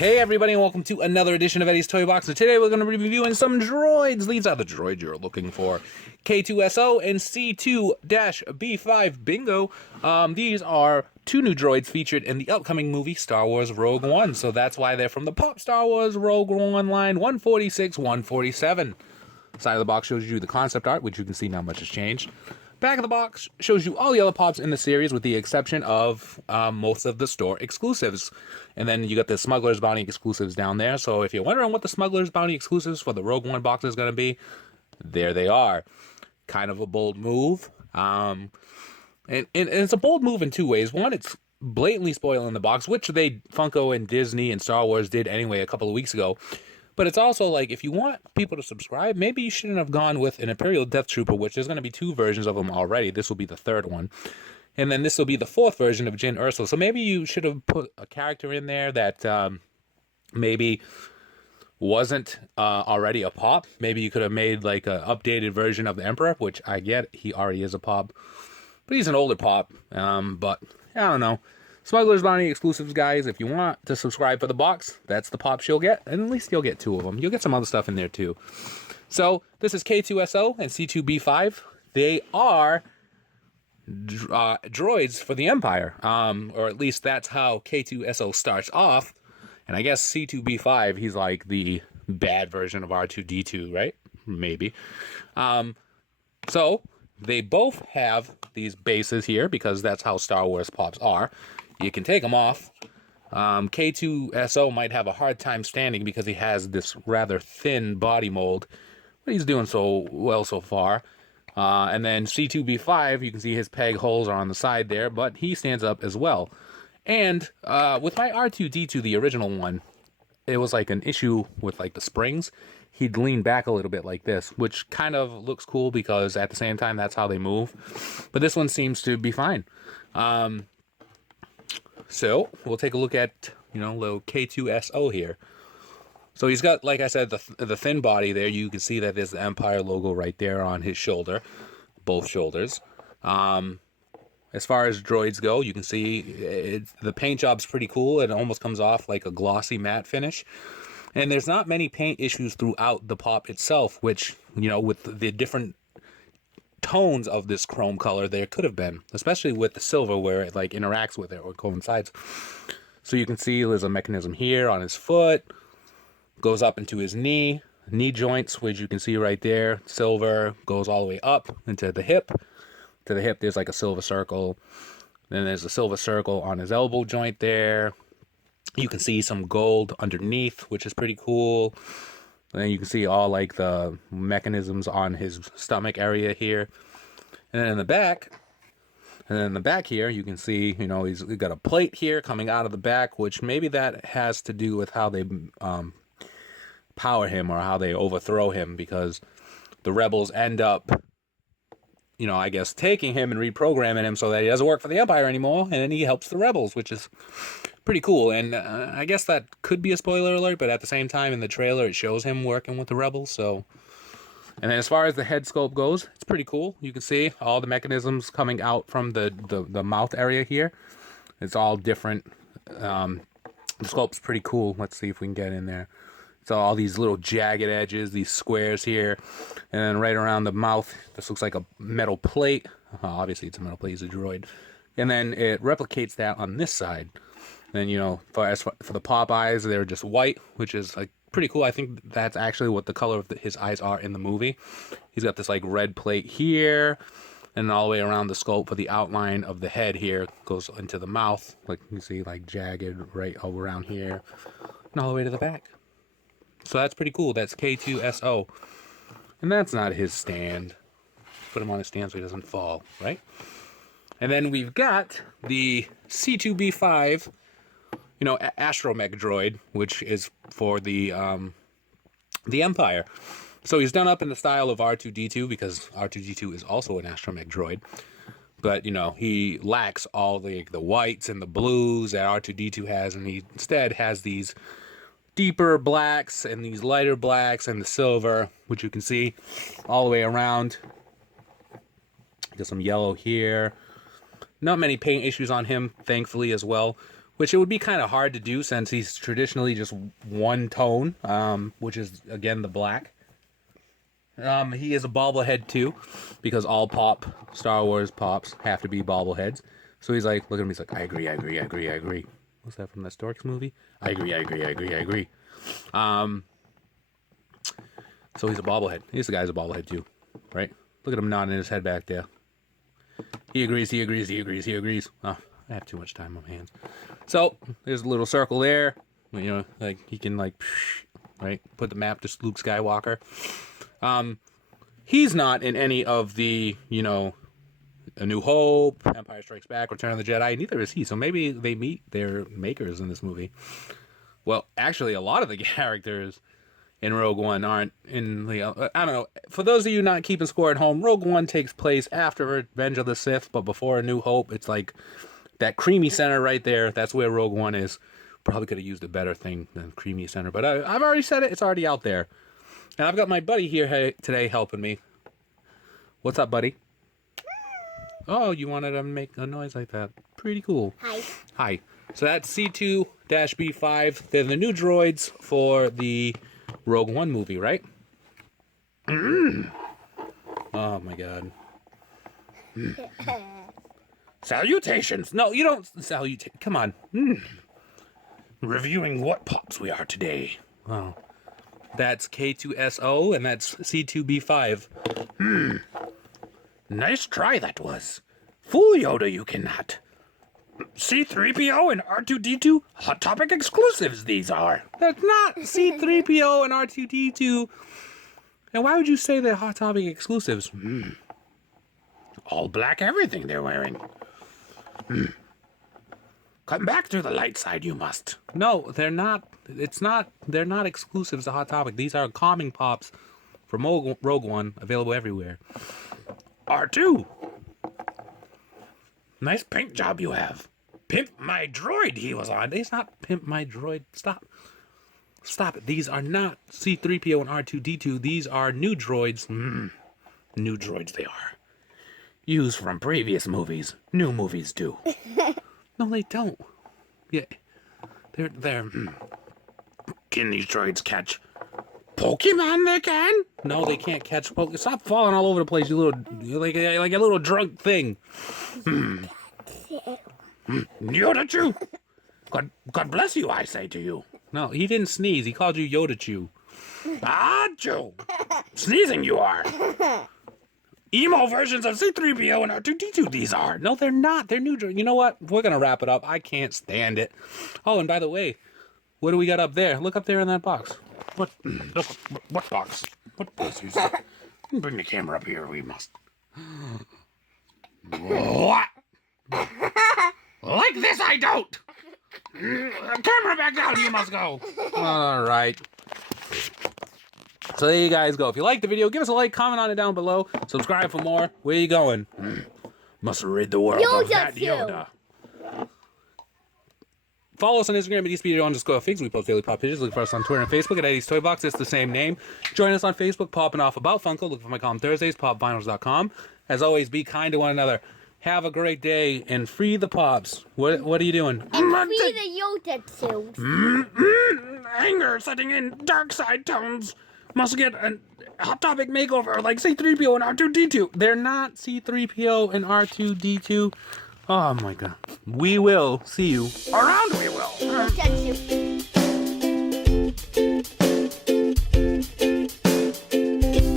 Hey everybody, and welcome to another edition of EddiesToyBox. So today we're going to be reviewing some droids. These are the droids you're looking for. K-2SO and C2-B5. Bingo. These are two new droids featured in the upcoming movie Star Wars Rogue One. So that's why they're from the Pop Star Wars Rogue One line 146, 147. Side of the box shows you the concept art, which you can see not much has changed. Back of the box shows you all the other pops in the series with the exception of most of the store exclusives. And then you got the Smuggler's Bounty exclusives down there. So if you're wondering what the Smuggler's Bounty exclusives for the Rogue One box is going to be, there they are. Kind of a bold move. And it's a bold move in two ways. One, it's blatantly spoiling the box, which Funko and Disney and Star Wars did anyway a couple of weeks ago. But it's also like, if you want people to subscribe, maybe you shouldn't have gone with an Imperial Death Trooper, which there's going to be two versions of them already. This will be the third one. And then this will be the fourth version of Jyn Erso. So maybe you should have put a character in there that maybe wasn't already a pop. Maybe you could have made like an updated version of the Emperor, which I get. He already is a pop. But he's an older pop. But I don't know. Smuggler's Bounty exclusives, guys. If you want to subscribe for the box, that's the pops you'll get. And at least you'll get two of them. You'll get some other stuff in there, too. So, this is K-2SO and C2-B5. They are droids for the Empire. Or at least that's how K-2SO starts off. And I guess C2-B5, he's like the bad version of R2-D2, right? Maybe. So, they both have these bases here because that's how Star Wars pops are. You can take them off. K-2SO might have a hard time standing because he has this rather thin body mold. But he's doing so well so far. And then C2-B5, you can see his peg holes are on the side there, but he stands up as well. And with my R2-D2, the original one, it was like an issue with like the springs. He'd lean back a little bit like this, which kind of looks cool because at the same time, that's how they move. But this one seems to be fine. So we'll take a look at, little K-2SO here. So he's got, like I said, the thin body there. You can see that there's the Empire logo right there on his shoulder, both shoulders. As far as droids go, you can see the paint job's pretty cool. It almost comes off like a glossy matte finish. And there's not many paint issues throughout the pop itself, which, with the different tones of this chrome color, there could have been, especially with the silver where it like interacts with it or coincides. So you can see there's a mechanism here on his foot, goes up into his knee joints, which you can see right there. Silver goes all the way up into the hip. To the hip, there's like a silver circle. Then there's a silver circle on his elbow joint there. You can see some gold underneath, which is pretty cool. And then you can see all like the mechanisms on his stomach area here. And then in the back, here, you can see, he's got a plate here coming out of the back, which maybe that has to do with how they power him or how they overthrow him, because the rebels end up, I guess, taking him and reprogramming him so that he doesn't work for the Empire anymore, and then he helps the rebels, which is pretty cool. And I guess that could be a spoiler alert, but at the same time, in the trailer, it shows him working with the rebels, so... And then as far as the head sculpt goes, it's pretty cool. You can see all the mechanisms coming out from the mouth area here. It's all different. The sculpt's pretty cool. Let's see if we can get in there. So all these little jagged edges, these squares here, and then right around the mouth, this looks like a metal plate. Obviously, it's a metal plate. It's a droid. And then it replicates that on this side. Then, for the pop eyes, they're just white, which is like pretty cool. I think that's actually what the color of his eyes are in the movie. He's got this like red plate here, and all the way around the sculpt for the outline of the head here goes into the mouth. Like you can see, like jagged right all around here, and all the way to the back. So that's pretty cool. That's K-2SO. And that's not his stand. Put him on a stand so he doesn't fall, right? And then we've got the C2-B5, astromech droid, which is for the Empire. So he's done up in the style of R2-D2 because R2-D2 is also an astromech droid. But, he lacks all the whites and the blues that R2-D2 has, and he instead has these deeper blacks and these lighter blacks and the silver, which you can see all the way around. Got some yellow here. Not many paint issues on him, thankfully, as well. which it would be kind of hard to do since he's traditionally just one tone, which is, again, the black. He is a bobblehead, too, because all Star Wars pops have to be bobbleheads. So he's like, look at him, he's like, I agree. What's that from the Storks movie? I agree. So he's a bobblehead. He's the guy's a bobblehead, too, right? Look at him nodding his head back there. He agrees. Oh, I have too much time on my hands. So, there's a little circle there. You know, like, he can, like, right? Put the map to Luke Skywalker. He's not in any of the, you know, A New Hope, Empire Strikes Back, Return of the Jedi. Neither is he. So maybe they meet their makers in this movie. Well, actually, a lot of the characters in Rogue One aren't in the... I don't know. For those of you not keeping score at home, Rogue One takes place after Revenge of the Sith, but before A New Hope. It's like that creamy center right there. That's where Rogue One is. Probably could have used a better thing than creamy center, but I've already said it. It's already out there. And I've got my buddy here today helping me. What's up, buddy? Oh, you wanted to make a noise like that. Pretty cool. Hi. So that's C2-B5. They're the new droids for the Rogue One movie, right? Oh, my God. Salutations. No, you don't salutate. Come on. Reviewing what pops we are today. Oh. That's K-2SO, and that's C2-B5. Nice try that was. Fool Yoda you cannot. C-3PO and R2-D2, Hot Topic exclusives these are. That's not C-3PO and R2-D2. And why would you say they're Hot Topic exclusives? All black everything they're wearing. Come back to the light side, you must. No, they're not. They're not exclusives to Hot Topic. These are calming pops from Rogue One, available everywhere. R2. Nice paint job you have. Pimp My Droid he was on. It's not Pimp My Droid. Stop it. These are not C-3PO and R2-D2. These are new droids. New droids they are. Used from previous movies. New movies do. No, they don't. Yeah. They're... Can these droids catch Pokemon they can? No, they can't catch Pokemon. Stop falling all over the place, you little... Like a little drunk thing. Yoda Chew. God bless you, I say to you. No, he didn't sneeze. He called you Yoda Chew. Ah, Chew. Sneezing you are. Emo versions of C-3PO and R2-D2 these are. No, they're not. They're new. You know what? We're going to wrap it up. I can't stand it. Oh, and by the way, what do we got up there? Look up there in that box. What box? What box is that? Bring the camera up here. We must. What? Like this, I don't. Camera back down. You must go. All right. So there you guys go. If you liked the video, give us a like, comment on it down below. Subscribe for more. Where you going? Must rid the world of that Yoda. Follow us on Instagram at EddiesToyBox. We post daily pop pictures. Look for us on Twitter and Facebook at EddiesToyBox. It's the same name. Join us on Facebook, Popping Off About Funko. Look for my column Thursdays, popvinyls.com. As always, be kind to one another. Have a great day and free the pops. What are you doing? And free the Yoda too. Anger setting in dark side tones. Must get a Hot Topic makeover like C-3PO and R2-D2. They're not C-3PO and R2-D2. Oh my God. We will see you around. We will.